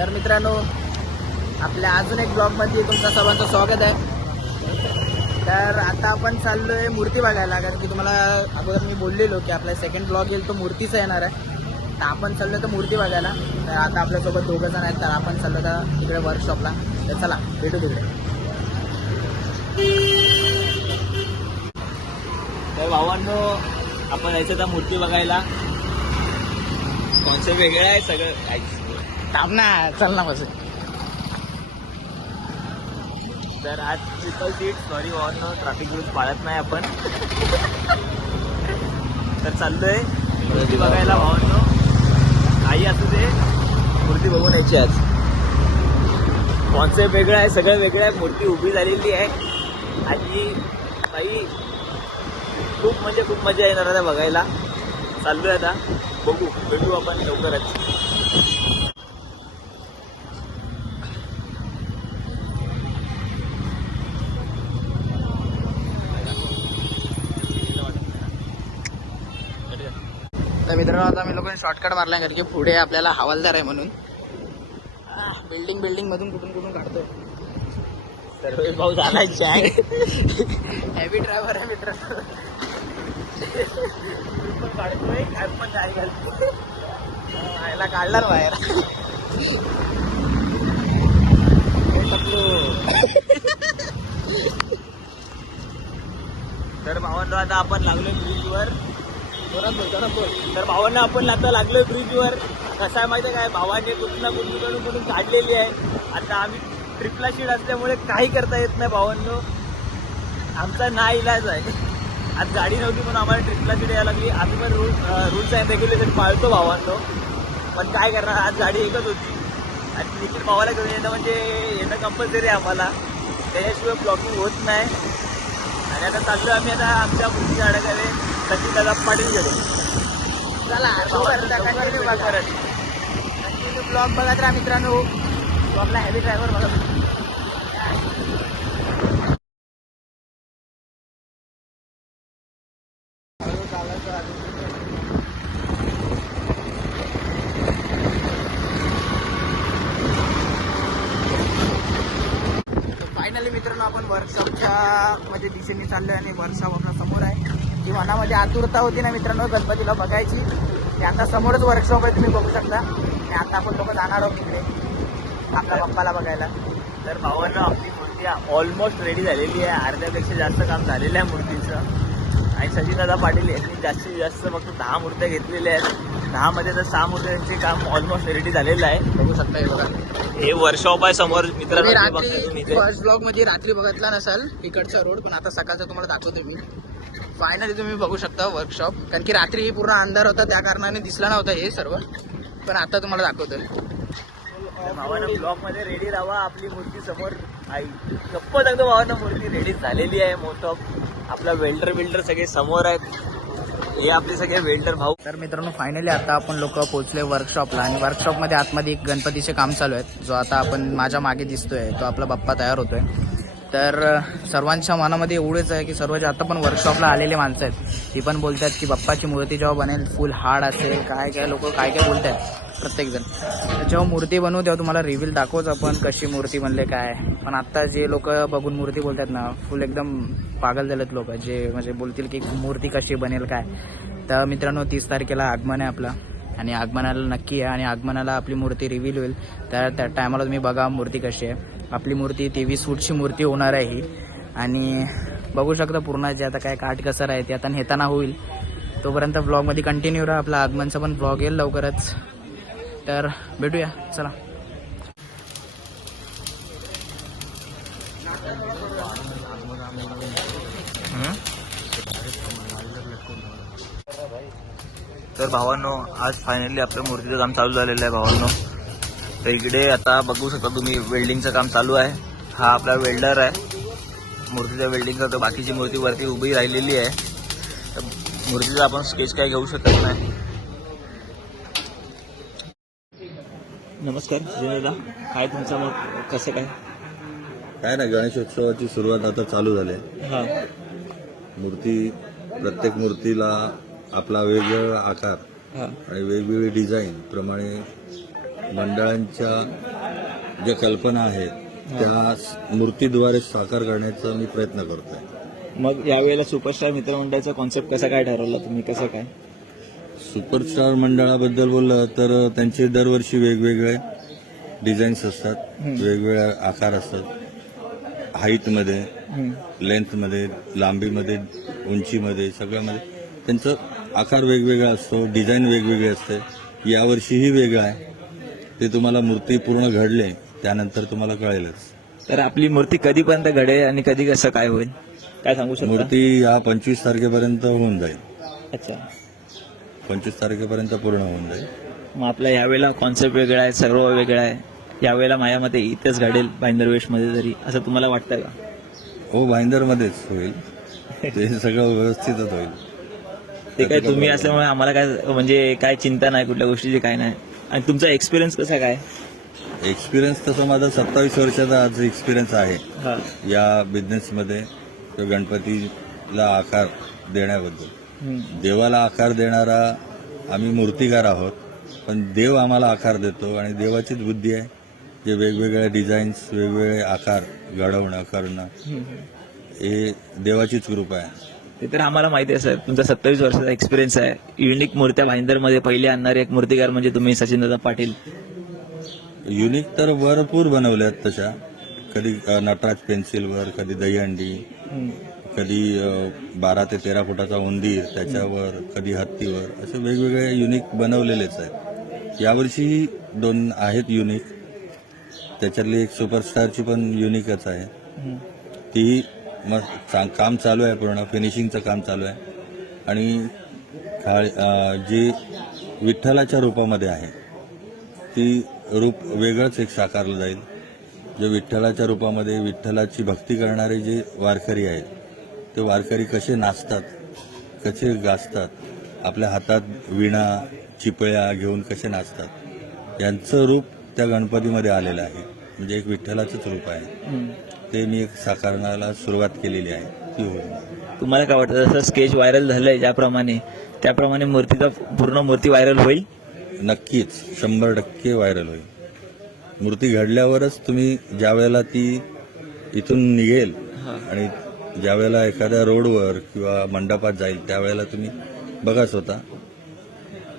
तर मित्रांनो, आपल्या अजून एक ब्लॉगमध्ये तुमचं सर्वांचं स्वागत आहे. तर आता आपण चाललोय मूर्ती बघायला, कारण की तुम्हाला अगोदर मी बोललेलो की आपला सेकंड ब्लॉग येईल तो मूर्तीचा येणार आहे. तर आपण चाललोय तर मूर्ती बघायला. तर आता आपल्यासोबत 2 जण आहेत, तर आपण चाललो तर तिकडे वर्कशॉपला. तर चला भेटू तिकडे. तर भावांनो, आपण यायचं तर मूर्ती बघायला. कॉन्सेप्ट वेगळा आहे सगळं. थांब ना, चल ना बस. तर आज ट्रिपल सीट, सॉरी भावांनो, ट्रॅफिक रूल्स पाळत नाही आपण. तर चाललोय मूर्ती बघायला भावांनो. काही असू दे, मूर्ती बघून यायची आज. कॉन्सेप्ट वेगळा आहे, सगळं वेगळं आहे. मूर्ती उभी झालेली आहे आणि काही खूप म्हणजे खूप मजा येणार आहे बघायला. चाललोय आता, बघू, भेटू आपण लवकरच. तर मित्रांनो, आता मी लोकांनी शॉर्टकट मारलाय, कारण की पुढे आपल्याला हवालदार आहे म्हणून. बिल्डिंग मधून कुठून काढतोय. तर भाऊ झालाय जॅग. हेवी ड्रायव्हर आहे मित्रांनो. पण काढतोय, काय पण नाही घालतोय. याला काढला बाहेर. तर भावांना आता आपण लागलोय ब्रिजवर. तर भावांना आपण आता लागलोय ब्रिजवर. कसं आहे माहिती आहे काय, भावाने कुठून ना कुठून काढलेली आहे. आता आम्ही ट्रिपला शीट असल्यामुळे काही करता येत नाही भावांनो. आमचा ना इलाज आहे. आज गाडी नव्हती म्हणून आम्हाला ट्रिपला शीट यायला लागली. आम्ही पण रूल्स अँड रेग्युलेशन पाळतो भावांनो, पण काय करणार, आज गाडी एकच होती आणि निखिल भावाला घेऊन येणं म्हणजे येणं कंपल्सरी आहे आम्हाला. त्याच्याशिवाय ब्लॉकिंग होत नाही. आणि आता चाललो आम्ही आता आमच्या मुलगी झाडाकडे, सचिन दादा पाटील गेलो. चला कंटिन्यू ब्लॉग बघत राहा मित्रांनो. ब्लॉगला हेवी ड्रायव्हर बघा. फायनली मित्रांनो, आपण वर्कशॉपच्या म्हणजे दिशेने चाललोय आणि वर्कशॉप आपल्या समोर आहे. जी मनामध्ये आतुरता होती ना मित्रांनो गणपतीला बघायची, ते आता समोरच वर्कशॉप आहे, तुम्ही बघू शकता. आणि आता आपण लोक जाणार आहोत तिकडे आपल्या बाप्पाला बघायला. तर भावांना आपली मूर्ती ऑलमोस्ट रेडी झालेली आहे. अर्ध्यापेक्षा जास्त काम झालेलं आहे मूर्तीचं. आणि सचिन दादा पाटील यांनी जास्तीत जास्त फक्त 10 मूर्त्या घेतलेल्या आहेत. 10 मध्ये तर 6 मूर्त्यांचे काम ऑलमोस्ट रेडी झालेलं आहे. बघू शकता. हे बघा, हे वर्कशॉप आहे समोर मित्रांनो. रात्री फर्स्ट ब्लॉग मध्ये रात्री बघितला नसाल इकडचा रोड, पण आता सकाळचा तुम्हाला दाखवतो मी. फायनली तुम्ही बघू शकता वर्कशॉप, कारण की रात्री पूर्ण अंधार होता, त्या कारणाने दिसला नव्हता हे सर्व, पण आता तुम्हाला दाखवतोय. भावांना ब्लॉक मध्ये रेडी राहा. आपली मूर्ती समोर आई गप्प सांगतो भावांना, मूर्ती रेडी झालेली आहे. मोस्ट ऑफ आपला वेल्डर सगळे समोर आहेत. हे आपले सगळे वेल्डर भाऊ. तर मित्रांनो, फायनली आता आपण लोक पोहोचलोय वर्कशॉपला. आणि वर्कशॉपमध्ये आतमध्ये एक गणपतीचे काम चालू आहेत. जो आता आपण माझ्या मागे दिसतोय तो आपला बाप्पा तयार होतोय. तर सर्वांच्या मनामध्ये एवढंच आहे की सर्व जे आता पण वर्कशॉपला आलेले माणसं आहेत ती पण बोलतात की बाप्पाची मूर्ती जेव्हा बनेल फुल हार्ड असेल, काय लोक काय बोलतात प्रत्येकजण. जेव्हा मूर्ती बनवू तेव्हा तुम्हाला रिव्हील दाखवच आपण कशी मूर्ती बनले काय. पण आता जे लोक बघून मूर्ती बोलतात ना, फुल एकदम पागल झालेत लोक, जे म्हणजे बोलतील की मूर्ती कशी बनेल काय. तर मित्रांनो, 30 तारखेला आगमन आहे आपला, आणि आगमनाला नक्की आहे. आणि आगमनाला आपली मूर्ती रिव्हील होईल. तर त्या टायमाला तुम्ही बघा मूर्ती कशी आहे. आपली मूर्ती 23 फूटची मूर्ती होणार आहे ही. आणि बघू शकता पूर्ण जे आता काय काटकसर आहे ते आता नेताना होईल. तोपर्यंत ब्लॉगमध्ये कंटिन्यू राहा. आपला आगमनचा पण ब्लॉग येईल लवकरच. तर भेटूया, चला. तर भावांनो, आज फायनली आपल्या मूर्तीचं काम चालू झालेलं आहे भावांनो. तर इकडे आता बघू शकता तुम्ही वेल्डिंगचं काम चालू आहे. हा आपला वेल्डर आहे मूर्तीचा वेल्डिंग करतो. बाकीची मूर्ती वरती उभी राहिलेली आहे. तर मूर्तीचा आपण स्केच काय घेऊ शकत नाही. नमस्कार दादा, काय तुमचं मग कसं काय ना, गणेशोत्सवाची सुरुवात आता चालू झाली आहे. हां, प्रत्येक मूर्तीला आपला वेगवेगळा आकार हां, आणि वेगवेगळी डिझाईन प्रमाणे मंडळांच्या ज्या कल्पना आहेत त्या मूर्तीद्वारे साकार करण्याचा मी प्रयत्न करतोय. मग यावेळेला सुपरस्टार मित्रमंडळाचा कॉन्सेप्ट कसा काय ठरवला तुम्ही, कसं काय? सुपरस्टार मंडळाबद्दल बोललं तर त्यांचे दरवर्षी वेगवेगळे डिझाईन्स असतात, वेगवेगळे आकार असतात, हाईटमध्ये, लेंथमध्ये, लांबीमध्ये, उंचीमध्ये, सगळ्यामध्ये त्यांचं आकार वेगवेगळा असतो, डिझाईन वेगवेगळी असते. यावर्षीही वेगळं आहे. ते तुम्हाला मूर्ती पूर्ण घडले त्यानंतर तुम्हाला कळेलच. तर आपली मूर्ती कधीपर्यंत घडेल आणि कधी कसं काय होईल, काय सांगू शकता? मूर्ती या 25 तारखेपर्यंत होऊन जाईल. अच्छा, 25 तारखेपर्यंत पूर्ण होऊन जाईल. मग आपला यावेळेला कॉन्सेप्ट वेगळा आहे, सर्व वेगळं आहे. यावेळेला माझ्या मते इथेच घडेल भाईंदरवेशमध्ये तरी, असं तुम्हाला वाटतं का? हो, भाईंदरमध्येच होईल. ते सगळं व्यवस्थितच होईल. ते काय तुम्ही असल्यामुळे आम्हाला काय म्हणजे काय चिंता नाही कुठल्या गोष्टीची, काय नाही. आणि तुमचा एक्सपिरियन्स कसा काय? एक्सपिरियन्स तसं माझा 27 वर्षाचा आज एक्सपिरियन्स आहे हा, या बिझनेसमध्ये. तो गणपतीला आकार देण्याबद्दल. देवाला आकार देणारा आम्ही मूर्तिकार आहोत, पण देव आम्हाला आकार देतो आणि देवाचीच बुद्धी आहे जे वेगवेगळ्या डिझाईन्स, वेगवेगळे आकार घडवणं करणं, हे देवाचीच कृपा आहे. ते तर आम्हाला माहिती आहे सर. तुमचा 27 वर्षाचा एक्सपिरियन्स आहे. युनिक मूर्त्या भाईंदरमध्ये पहिले आणणारे एक मूर्तिकार म्हणजे तुम्ही, सचिनदादा पाटील. युनिक तर भरपूर बनवल्यात तशा. कधी नटराज पेन्सिलवर, कधी दहीहंडी, कधी 12 ते 13 फुटाचा उंदीर त्याच्यावर, कधी हत्तीवर, असे वेगवेगळे युनिक बनवलेलेच आहेत. यावर्षी 2 आहेत युनिक. त्याच्यातली एक सुपरस्टारची पण युनिकच आहे. ती मग काम चालू आहे, पूर्ण फिनिशिंगचं काम चालू आहे. आणि जे विठ्ठलाच्या रूपामध्ये आहे ती रूप वेगळंच एक साकारलं जाईल. जे विठ्ठलाच्या रूपामध्ये विठ्ठलाची भक्ती करणारे जे वारकरी आहेत, ते वारकरी कसे नाचतात, कसे गाजतात, आपल्या हातात विणा चिपळ्या घेऊन कसे नाचतात, यांचं रूप त्या गणपतीमध्ये आलेलं आहे. म्हणजे एक विठ्ठलाचंच रूप आहे. ते मी एक साकारण्याला सुरुवात केलेली आहे. ती होईल. तुम्हाला काय वाटतं, जसं स्केच व्हायरल झालंय ज्याप्रमाणे, त्याप्रमाणे मूर्तीचा पूर्ण मूर्ती व्हायरल होईल? नक्कीच 100% व्हायरल होईल. मूर्ती घडल्यावरच तुम्ही ज्या वेळेला ती इथून निघेल आणि ज्या वेळेला एखाद्या रोडवर किंवा मंडपात जाईल त्यावेळेला तुम्ही बघा स्वतः,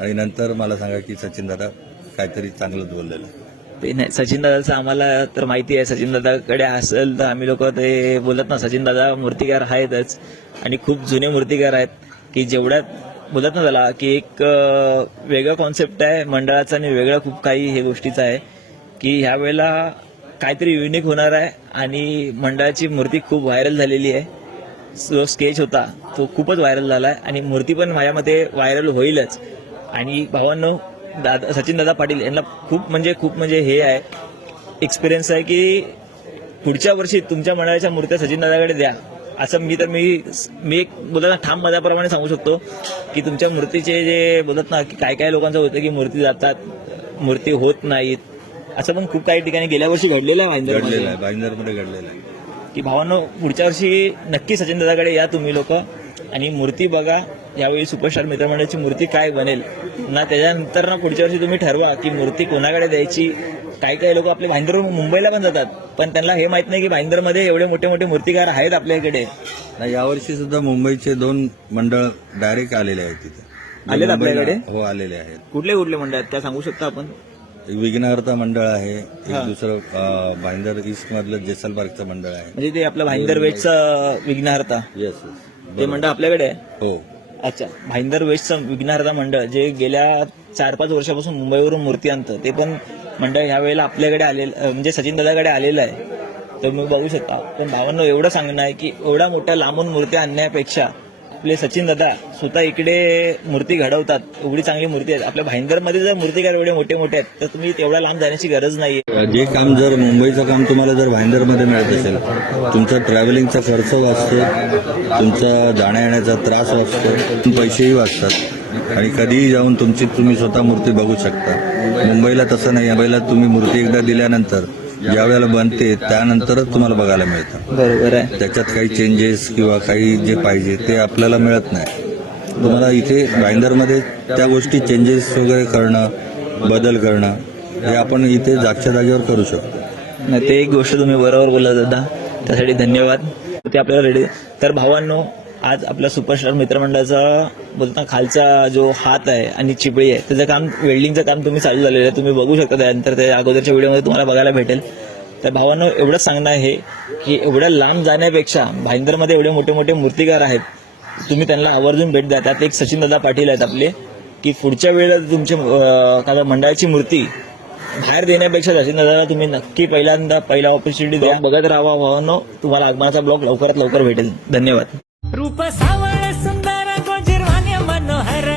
आणि नंतर मला सांगा की सचिनदादा काहीतरी चांगलंच बोललेलं आहे. ते नाही, सचिनदादाचं आम्हाला तर माहिती आहे. सचिनदादाकडे असेल तर आम्ही लोक ते बोलत ना, सचिनदादा मूर्तिकार आहेतच आणि खूप जुने मूर्तिकार आहेत की जेवढ्यात बोलत ना त्याला की एक वेगळा कॉन्सेप्ट आहे मंडळाचा आणि वेगळं खूप काही हे गोष्टीचं आहे की ह्या वेळेला काहीतरी युनिक होणार आहे. आणि मंडळाची मूर्ती खूप व्हायरल झालेली आहे. जो स्केच होता तो खूपच व्हायरल झाला आहे आणि मूर्ती पण माझ्या मते व्हायरल होईलच. आणि भावांनो, सचिनदादा पाटील यांना खूप म्हणजे हे आहे, एक्सपिरियन्स आहे की पुढच्या वर्षी तुमच्या मंडळाच्या मूर्त्या सचिनदादाकडे द्या, असं मी एक बोलत ना ठाम मताप्रमाणे सांगू शकतो की तुमच्या मूर्तीचे जे बोलत ना की काय लोकांचं होतं की मूर्ती जातात, मूर्ती होत नाहीत, असं पण खूप काही ठिकाणी गेल्या वर्षी घडलेलं आहे भाईंदरमध्ये घडलेलं आहे की भावांनो, पुढच्या वर्षी नक्की सचिनदादाकडे या तुम्ही लोक आणि मूर्ती बघा. यावेळी सुपरस्टार मित्रमंडळाची मूर्ती काय बनेल ना, त्याच्यानंतर ना पुढच्या वर्षी तुम्ही ठरवा की मूर्ती कोणाकडे द्यायची. काही लोक आपले भाईंदरवरून मुंबईला पण जातात, पण त्यांना हे माहित नाही की भाईंदरमध्ये एवढे मोठे मूर्तिकार आहेत आपल्याकडे. यावर्षी सुद्धा मुंबईचे 2 मंडळ डायरेक्ट आलेले आहेत तिथे. आलेत आपल्याकडे? हो, आलेले आहेत. कुठले मंडळ आहेत त्या सांगू शकता आपण? एक विघ्नहर्ता मंडळ आहे, एक दुसरं भाईंदर ईस्ट मधलं जेसल पार्कचं मंडळ आहे. म्हणजे ते आपलं भाईंदर वेस्टचं विघ्नहर्ता येस, ते मंडळ आपल्याकडे आहे? हो. अच्छा, भाईंदर वेस्टचं विघ्नहर्ता मंडळ जे गेल्या 4-5 वर्षापासून मुंबईवरून मूर्ती आणतं, ते पण मंडळ ह्या वेळेला आपल्याकडे आलेलं, म्हणजे सचिनदादाकडे आलेलं आहे. तर मी बघू शकता. पण भावांनो, एवढं सांगणं आहे की एवढ्या मोठ्या लांबून मूर्त्या आणण्यापेक्षा आपले सचिनदादा स्वतः इकडे मूर्ती घडवतात. एवढी चांगली मूर्ती आहेत आपल्या भाईंदरमध्ये. जर मूर्तिकार एवढे मोठे आहेत तर तुम्ही तेवढ्या लांब जाण्याची गरज नाहीये. जे काम जर मुंबईचं काम तुम्हाला जर भाईंदरमध्ये मिळत असेल, तुमचा ट्रॅव्हलिंगचा खर्च वाचतो, तुमचा जाण्या येण्याचा त्रास वाचतो, पैसेही वाचतात आणि कधीही जाऊन तुम्ही स्वतः मूर्ती बघू शकता. मुंबईला तसं नाही. मुंबईला तुम्ही मूर्ती एकदा दिल्यानंतर ज्या वेळेला बनते त्यानंतरच तुम्हाला बघायला मिळतं. बरोबर आहे. त्याच्यात काही चेंजेस किंवा काही जे पाहिजे ते आपल्याला मिळत नाही. तुम्हाला इथे भाईंदरमध्ये त्या गोष्टी चेंजेस वगैरे करणं, बदल करणं हे आपण इथे जागच्या जागेवर करू शकतो. नाही, ते एक गोष्ट तुम्ही बरोबर बोलला दादा, त्यासाठी धन्यवाद. ते आपल्याला रेडी. तर भावांनो, आज आपल्या सुपरस्टार मित्रमंडळाचा बोलता खालचा जो हात आहे आणि चिपळी आहे त्याचं काम, वेल्डिंगचं काम तुम्ही चालू झालेलं आहे. तुम्ही बघू शकता, त्यानंतर त्या अगोदरच्या व्हिडिओमध्ये तुम्हाला बघायला भेटेल. तर भावांनो, एवढंच सांगणं आहे की एवढ्या लांब जाण्यापेक्षा भाईंदरमध्ये एवढे मोठे मोठे मूर्तिकार आहेत, तुम्ही त्यांना आवर्जून भेट द्या. त्यात एक सचिनदादा पाटील आहेत आपले, की पुढच्या वेळेला तुमच्या काय मंडळाची मूर्ती बाहेर देण्यापेक्षा सचिनदादाला तुम्ही नक्की पहिला ऑपॉर्च्युनिटी द्या. बघत राहा भावांनो, तुम्हाला आगमनाचा ब्लॉग लवकरात लवकर भेटेल. धन्यवाद. रूप सावळ